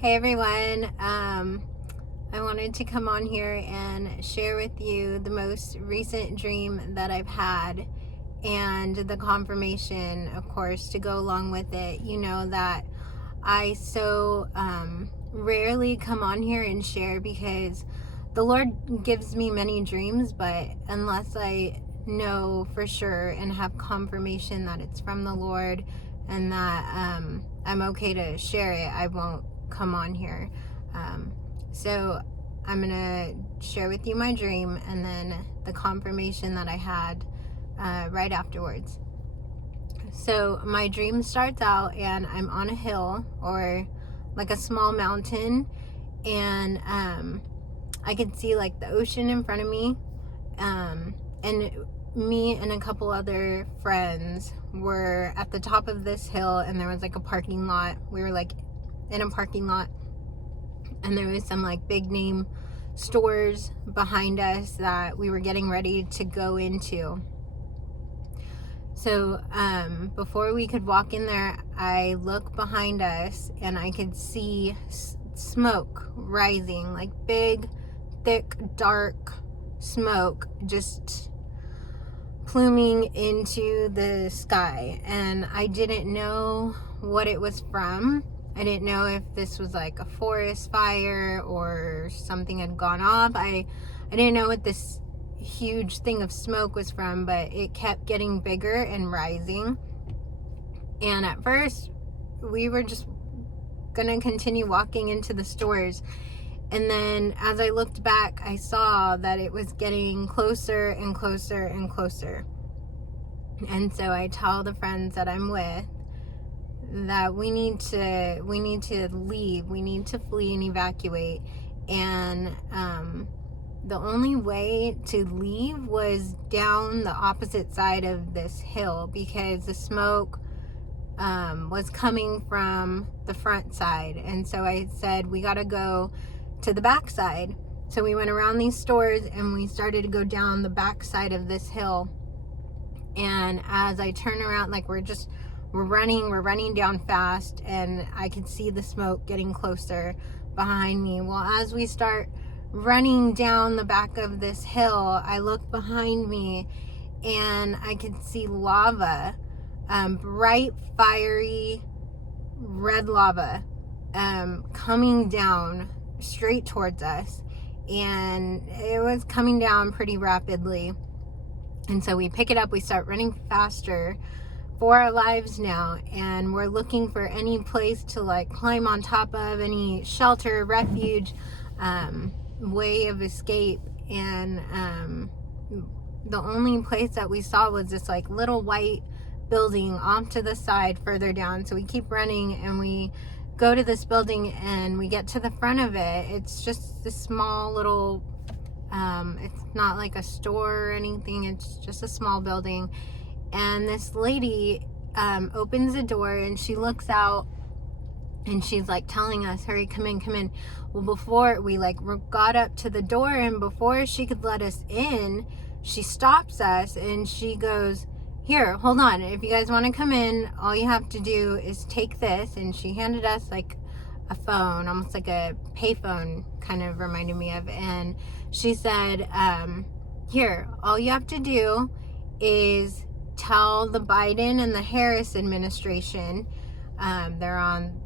Hey everyone, I wanted to come on here and share with you the most recent dream that I've had and the confirmation, of course, to go along with it. You know that I so rarely come on here and share because the Lord gives me many dreams, but unless I know for sure and have confirmation that it's from the Lord and that I'm okay to share it, I won't come on here. So I'm gonna share with you my dream and then the confirmation that I had right afterwards. So my dream starts out and I'm on a hill or like a small mountain, and I could see like the ocean in front of me, and me and a couple other friends were at the top of this hill, and there was like a parking lot. We were like in a parking lot, and there was some like big name stores behind us that we were getting ready to go into. So before we could walk in there, I look behind us and I could see smoke rising, like big, thick, dark smoke just pluming into the sky. And I didn't know what it was from. I didn't know if this was like a forest fire or something had gone off. I didn't know what this huge thing of smoke was from, but it kept getting bigger and rising. And at first, we were just gonna continue walking into the stores. And then as I looked back, I saw that it was getting closer and closer and closer. And so I tell the friends that I'm with that we need to leave, we need to flee and evacuate. And the only way to leave was down the opposite side of this hill because the smoke was coming from the front side. And so I said, we got to go to the back side. So we went around these stores and we started to go down the back side of this hill. And as I turn around, like we're running down fast, and I could see the smoke getting closer behind me. Well, as we start running down the back of this hill, I look behind me and I could see lava, bright, fiery, red lava, coming down straight towards us. And it was coming down pretty rapidly. And so we pick it up, we start running faster for our lives now, and we're looking for any place to like climb on top of, any shelter, refuge, way of escape. And the only place that we saw was this like little white building off to the side further down. So we keep running and we go to this building and we get to the front of it. It's just this small little it's not like a store or anything, it's just a small building. And this lady opens the door and she looks out and she's like telling us, hurry, come in. Well, before we like got up to the door, and before she could let us in, she stops us and she goes, here, hold on, if you guys want to come in, all you have to do is take this. And she handed us like a phone, almost like a payphone, kind of reminded me of. And she said, here, all you have to do is tell the Biden and the Harris administration, they're on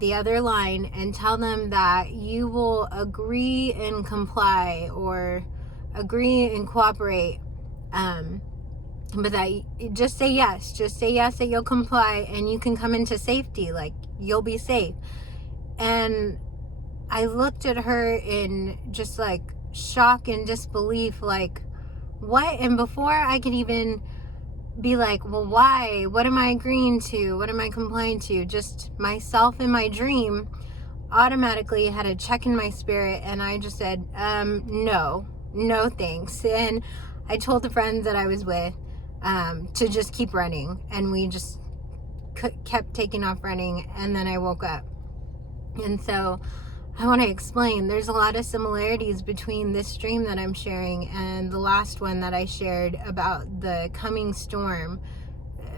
the other line, and tell them that you will agree and comply, or agree and cooperate, but that just say yes that you'll comply and you can come into safety, like you'll be safe. And I looked at her in just like shock and disbelief, like what? And before I could even be like, well, why? What am I agreeing to? What am I complying to? Just myself in my dream automatically had a check in my spirit, and I just said, no thanks. And I told the friends that I was with to just keep running, and we just kept taking off running. And then I woke up. And so I want to explain, there's a lot of similarities between this dream that I'm sharing and the last one that I shared about the coming storm.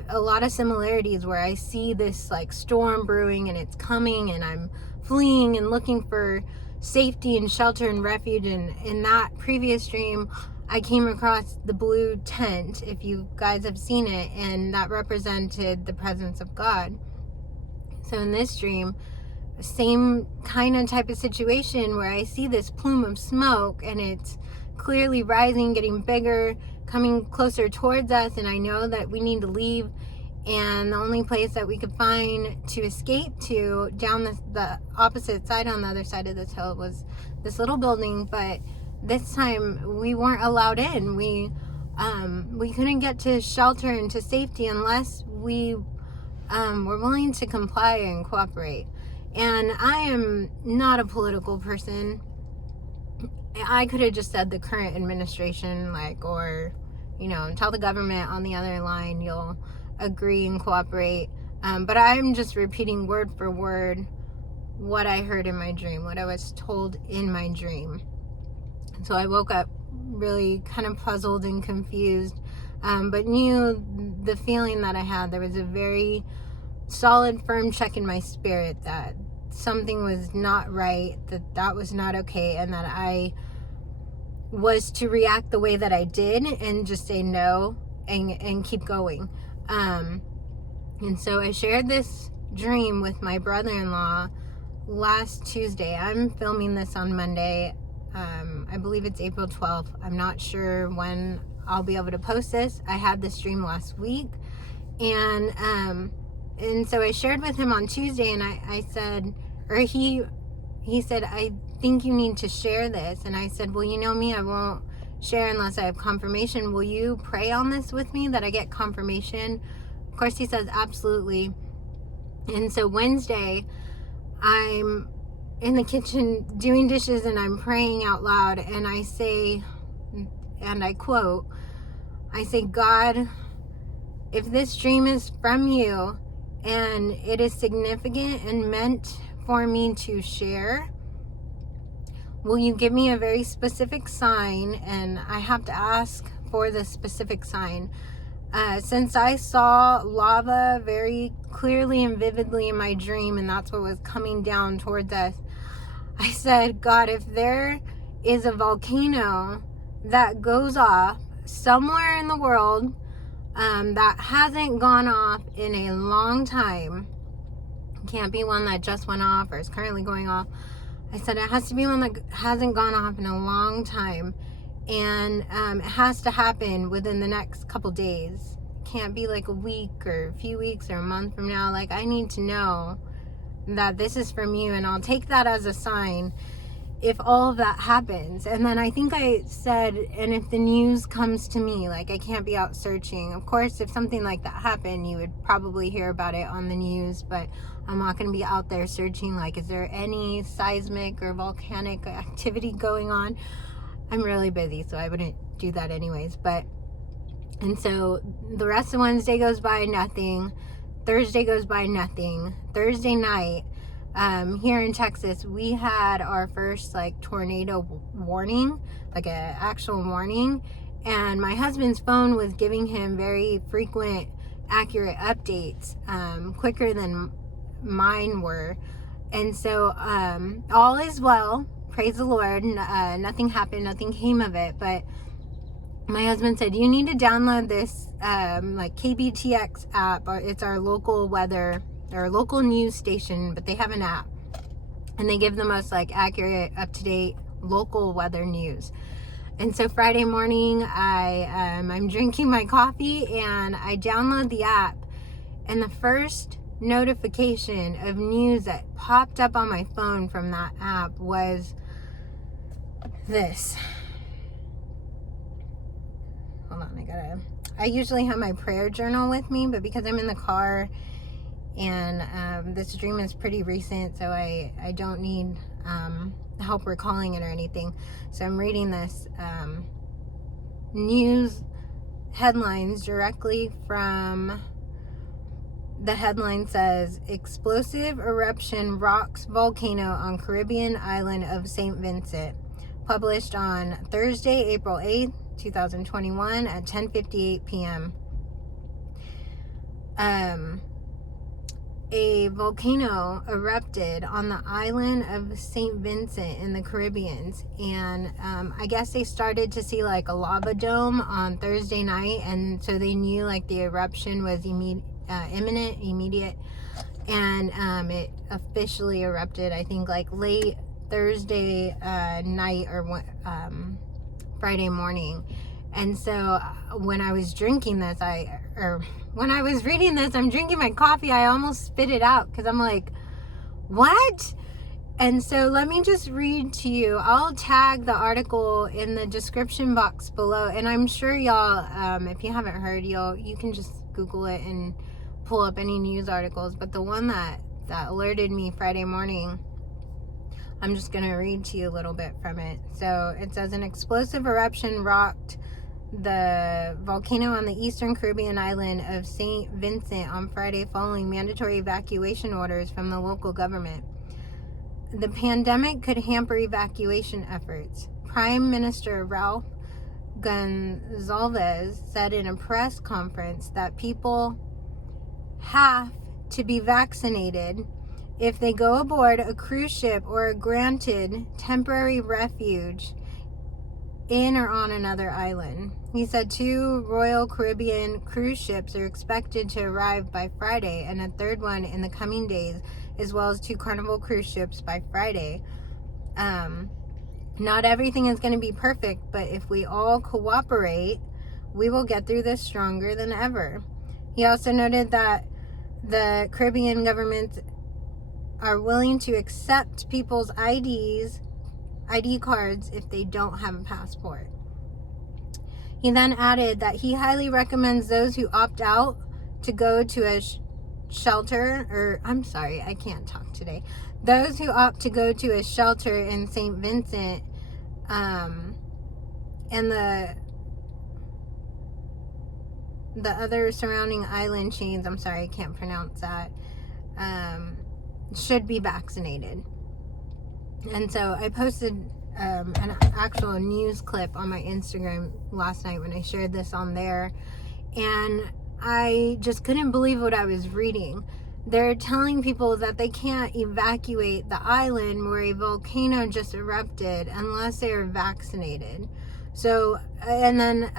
a lot of similarities where I see this like storm brewing and it's coming, and I'm fleeing and looking for safety and shelter and refuge. And in that previous dream, I came across the blue tent, if you guys have seen it, and that represented the presence of God. So in this dream, same kind of type of situation where I see this plume of smoke and it's clearly rising, getting bigger, coming closer towards us, and I know that we need to leave, and the only place that we could find to escape to down the opposite side, on the other side of this hill, was this little building. But this time we weren't allowed in. We couldn't get to shelter and to safety unless we were willing to comply and cooperate. And I am not a political person. I could have just said the current administration, like, or, you know, tell the government on the other line you'll agree and cooperate. But I'm just repeating word for word what I heard in my dream, what I was told in my dream. So I woke up really kind of puzzled and confused, but knew the feeling that I had. There was a very solid, firm check in my spirit that something was not right, that was not okay, and that I was to react the way that I did and just say no and keep going. And so I shared this dream with my brother-in-law last Tuesday. I'm filming this on Monday. I believe it's April 12th. I'm not sure when I'll be able to post this. I had this dream last week, and so I shared with him on Tuesday, and I said, or he said, I think you need to share this. And I said, well, you know me, I won't share unless I have confirmation. Will you pray on this with me that I get confirmation? Of course, he says, absolutely. And so Wednesday, I'm in the kitchen doing dishes, and I'm praying out loud, and I say, and I quote, I say, God, if this dream is from you and it is significant and meant for me to share, will you give me a very specific sign? And I have to ask for the specific sign. Since I saw lava very clearly and vividly in my dream, and that's what was coming down towards us, I said, God, if there is a volcano that goes off somewhere in the world that hasn't gone off in a long time, can't be one that just went off or is currently going off. I said it has to be one that hasn't gone off in a long time, and it has to happen within the next couple days. Can't be like a week or a few weeks or a month from now. Like, I need to know that this is from you, and I'll take that as a sign if all of that happens. And then I think I said, and if the news comes to me, like, I can't be out searching. Of course, if something like that happened, you would probably hear about it on the news, but I'm not going to be out there searching, like, is there any seismic or volcanic activity going on? I'm really busy, so I wouldn't do that anyways. And so the rest of Wednesday goes by, nothing. Thursday goes by, nothing. Thursday night, here in Texas, we had our first like tornado warning, like an actual warning, and my husband's phone was giving him very frequent, accurate updates, quicker than mine were. And so all is well, praise the Lord. Nothing happened, nothing came of it, but my husband said, you need to download this like KBTX app. It's our local weather or local news station, but they have an app, and they give the most like accurate, up-to-date local weather news. And so Friday morning, I'm drinking my coffee, and I download the app, and the first notification of news that popped up on my phone from that app was this. Hold on, I usually have my prayer journal with me, but because I'm in the car and this dream is pretty recent, so I don't need help recalling it or anything. So I'm reading this news headlines directly from the headline. Says, explosive eruption rocks volcano on Caribbean island of St. Vincent. Published on Thursday, April 8th, 2021 at 10:58 p.m. a volcano erupted on the island of St. Vincent in the Caribbean, and I guess they started to see like a lava dome on Thursday night, and so they knew like the eruption was immediate, and it officially erupted, I think, like late Thursday night or Friday morning. And so when I was drinking this, when I was reading this, I'm drinking my coffee, I almost spit it out because I'm like, what? And so let me just read to you. I'll tag the article in the description box below, and I'm sure y'all, if you haven't heard, you can just Google it and pull up any news articles. But the one that alerted me Friday morning, I'm just going to read to you a little bit from it. So it says, an explosive eruption rocked the volcano on the eastern Caribbean island of St. Vincent on Friday following mandatory evacuation orders from the local government. The pandemic could hamper evacuation efforts. Prime Minister Ralph Gonsalves said in a press conference that people have to be vaccinated if they go aboard a cruise ship or are granted temporary refuge in or on another island. He said 2 Royal Caribbean cruise ships are expected to arrive by Friday, and a third one in the coming days, as well as 2 Carnival cruise ships by Friday. Not everything is going to be perfect, but if we all cooperate, we will get through this stronger than ever. He also noted that the Caribbean governments are willing to accept people's ID cards if they don't have a passport. He then added that he highly recommends those who opt out to go to a those who opt to go to a shelter in St. Vincent and the other surrounding island chains, I can't pronounce that, should be vaccinated. And so I posted an actual news clip on my Instagram last night when I shared this on there, and I just couldn't believe what I was reading. They're telling people that they can't evacuate the island where a volcano just erupted unless they are vaccinated. So, and then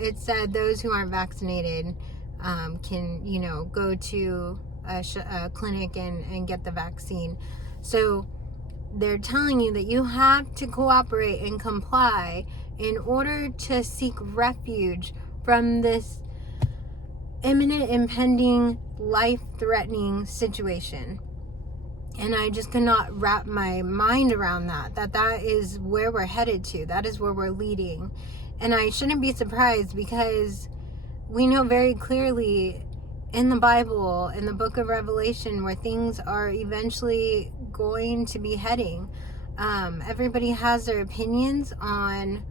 it said those who aren't vaccinated can, go to a clinic and get the vaccine. So they're telling you that you have to cooperate and comply in order to seek refuge from this imminent, impending, life-threatening situation. And I just cannot wrap my mind around that is where we're headed to. That is where we're leading. And I shouldn't be surprised, because we know very clearly in the Bible, in the book of Revelation, where things are eventually going to be heading. Everybody has their opinions on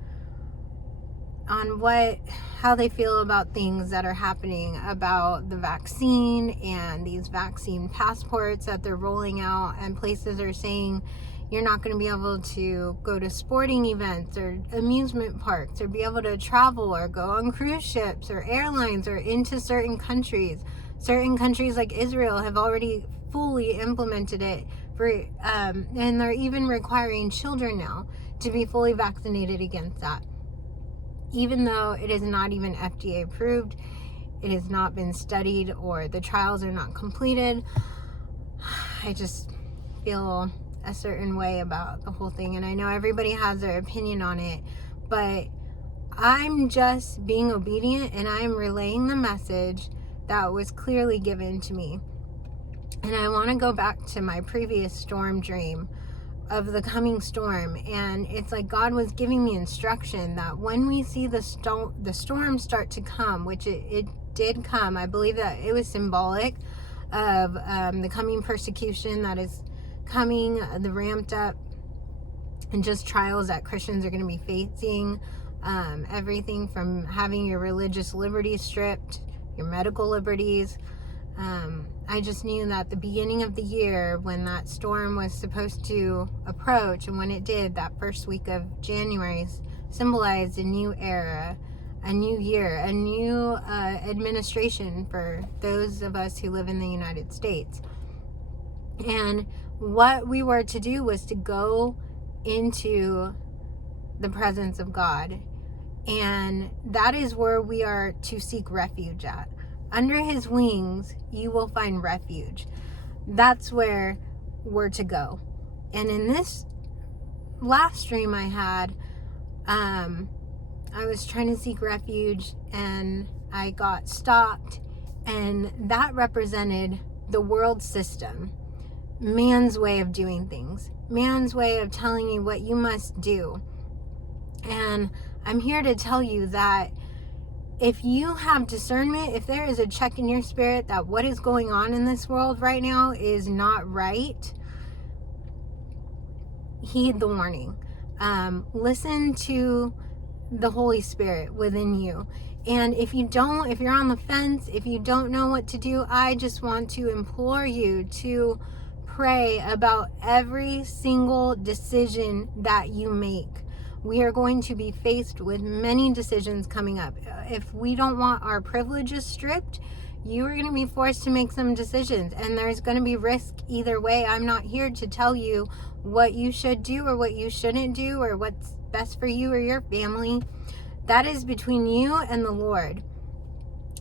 how they feel about things that are happening, about the vaccine and these vaccine passports that they're rolling out, and places are saying you're not going to be able to go to sporting events or amusement parks or be able to travel or go on cruise ships or airlines or into certain countries. Certain countries like Israel have already fully implemented it and they're even requiring children now to be fully vaccinated against that. Even though it is not even FDA approved, it has not been studied, or the trials are not completed. I just feel a certain way about the whole thing, and I know everybody has their opinion on it, but I'm just being obedient, and I'm relaying the message that was clearly given to me. And I want to go back to my previous storm dream of the coming storm, and it's like God was giving me instruction that when we see the storm start to come, which it did come, I believe that it was symbolic of the coming persecution that is coming, the ramped up and just trials that Christians are going to be facing, everything from having your religious liberties stripped, your medical liberties. I just knew that the beginning of the year, when that storm was supposed to approach, and when it did, that first week of January symbolized a new era a new year, a new administration for those of us who live in the United States. And what we were to do was to go into the presence of God. And that is where we are to seek refuge at. Under his wings, you will find refuge. That's where we're to go. And in this last stream I had, I was trying to seek refuge and I got stopped. And that represented the world system. Man's way of doing things. Man's way of telling you what you must do. And I'm here to tell you that if you have discernment, if there is a check in your spirit that what is going on in this world right now is not right, heed the warning. Listen to the Holy Spirit within you. And if you're on the fence, if you don't know what to do, I just want to implore you to pray about every single decision that you make. We are going to be faced with many decisions coming up. If we don't want our privileges stripped, you are going to be forced to make some decisions, and there's going to be risk either way. I'm not here to tell you what you should do or what you shouldn't do or what's best for you or your family. That is between you and the Lord,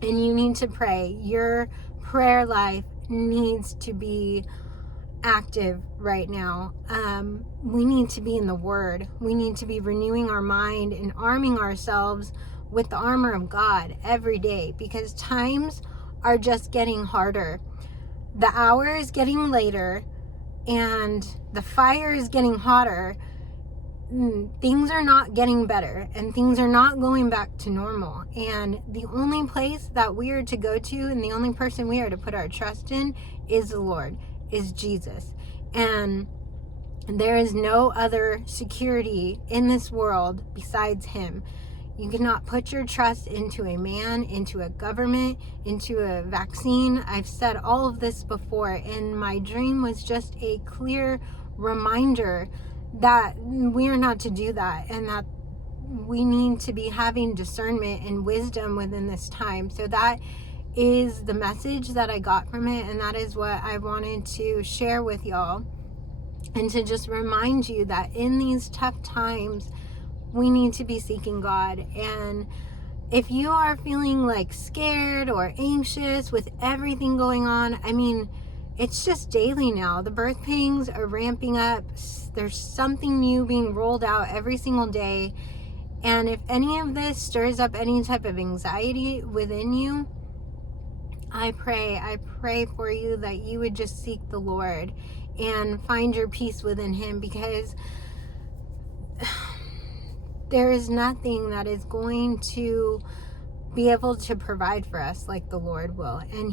and you need to pray. Your prayer life needs to be active right now. We need to be in the Word. We need to be renewing our mind and arming ourselves with the armor of God every day, because times are just getting harder. The hour is getting later and the fire is getting hotter. Things are not getting better and things are not going back to normal. And the only place that we are to go to and the only person we are to put our trust in is the Lord, is Jesus. And there is no other security in this world besides him. You cannot put your trust into a man, into a government, into a vaccine. I've said all of this before, and my dream was just a clear reminder that we are not to do that, and that we need to be having discernment and wisdom within this time. So that is the message that I got from it, and that is what I wanted to share with y'all, and to just remind you that in these tough times, we need to be seeking God. And if you are feeling like scared or anxious with everything going on, I mean, it's just daily now. The birth pangs are ramping up. There's something new being rolled out every single day. And if any of this stirs up any type of anxiety within you, I pray for you that you would just seek the Lord and find your peace within him, because there is nothing that is going to be able to provide for us like the Lord will. And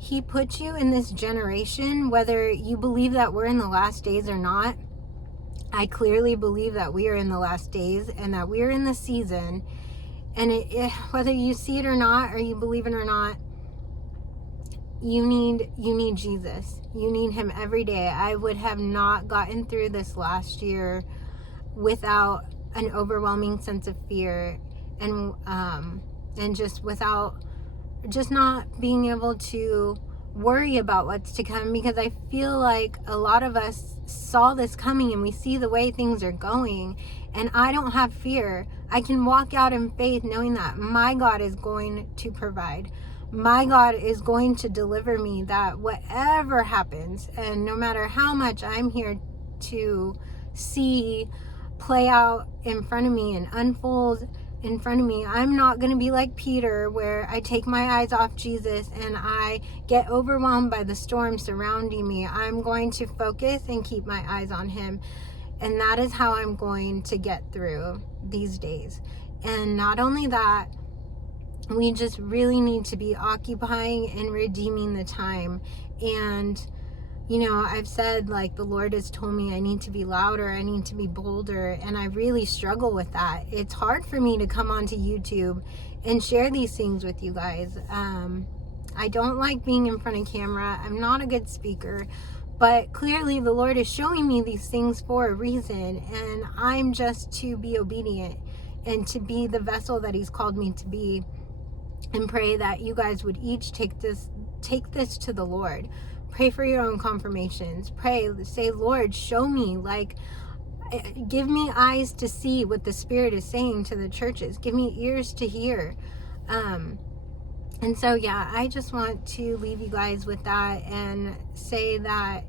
he put you in this generation, whether you believe that we're in the last days or not. I clearly believe that we are in the last days and that we are in the season. And whether you see it or not, or you believe it or not, you need Jesus. You need him every day. I would have not gotten through this last year without an overwhelming sense of fear, and just not being able to worry about what's to come, because I feel like a lot of us saw this coming and we see the way things are going, and I don't have fear. I can walk out in faith knowing that my God is going to provide. My God is going to deliver me, that whatever happens, and no matter how much I'm here to see play out in front of me and unfold in front of me, I'm not going to be like Peter, where I take my eyes off Jesus and I get overwhelmed by the storm surrounding me. I'm going to focus and keep my eyes on him. And that is how I'm going to get through these days. And not only that, we just really need to be occupying and redeeming the time. And you know, I've said, like, the Lord has told me I need to be louder, I need to be bolder, and I really struggle with that. It's hard for me to come onto YouTube and share these things with you guys. I don't like being in front of camera. I'm not a good speaker, but clearly the Lord is showing me these things for a reason, and I'm just to be obedient and to be the vessel that he's called me to be, and pray that you guys would each take this to the Lord. Pray for your own confirmations. Pray, say, Lord, show me, like, give me eyes to see what the Spirit is saying to the churches. Give me ears to hear. And so, yeah, I just want to leave you guys with that and say that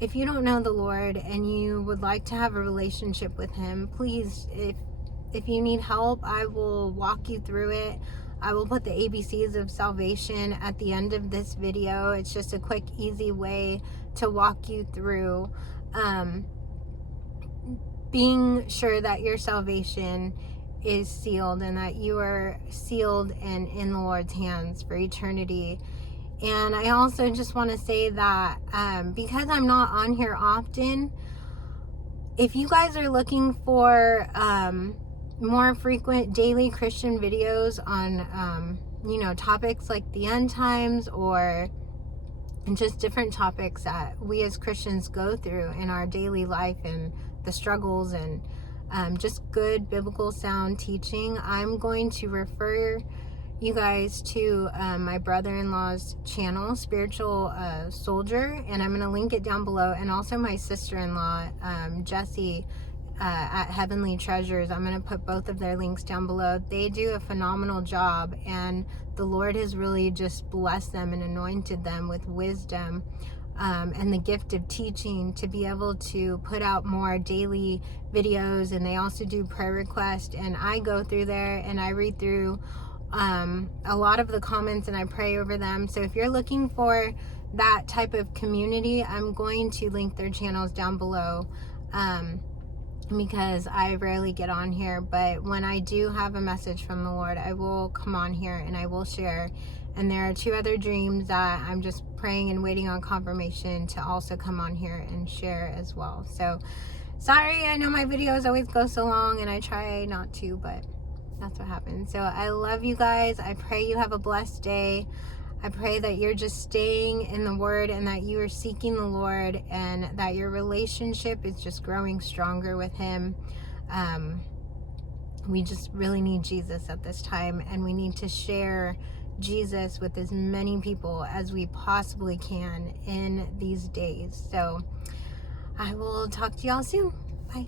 if you don't know the Lord and you would like to have a relationship with him, please, if you need help, I will walk you through it. I will put the ABCs of salvation at the end of this video. It's just a quick, easy way to walk you through being sure that your salvation is sealed and that you are sealed and in the Lord's hands for eternity. And I also just want to say that because I'm not on here often, if you guys are looking for more frequent daily Christian videos on topics like the end times or just different topics that we as Christians go through in our daily life and the struggles and just good biblical sound teaching, I'm going to refer you guys to my brother-in-law's channel, Spiritual Soldier, and I'm going to link it down below, and also my sister-in-law, Jessie, at Heavenly Treasures. I'm going to put both of their links down below. They do a phenomenal job, and the Lord has really just blessed them and anointed them with wisdom and the gift of teaching to be able to put out more daily videos. And they also do prayer requests, and I go through there and I read through a lot of the comments and I pray over them. So if you're looking for that type of community, I'm going to link their channels down below because I rarely get on here, but when I do have a message from the Lord, I will come on here and I will share. And there are 2 other dreams that I'm just praying and waiting on confirmation to also come on here and share as well. So sorry, I know my videos always go so long and I try not to, but that's what happens. So I love you guys. I pray you have a blessed day. I pray that you're just staying in the Word and that you are seeking the Lord and that your relationship is just growing stronger with him. We just really need Jesus at this time, and we need to share Jesus with as many people as we possibly can in these days. So I will talk to y'all soon. Bye.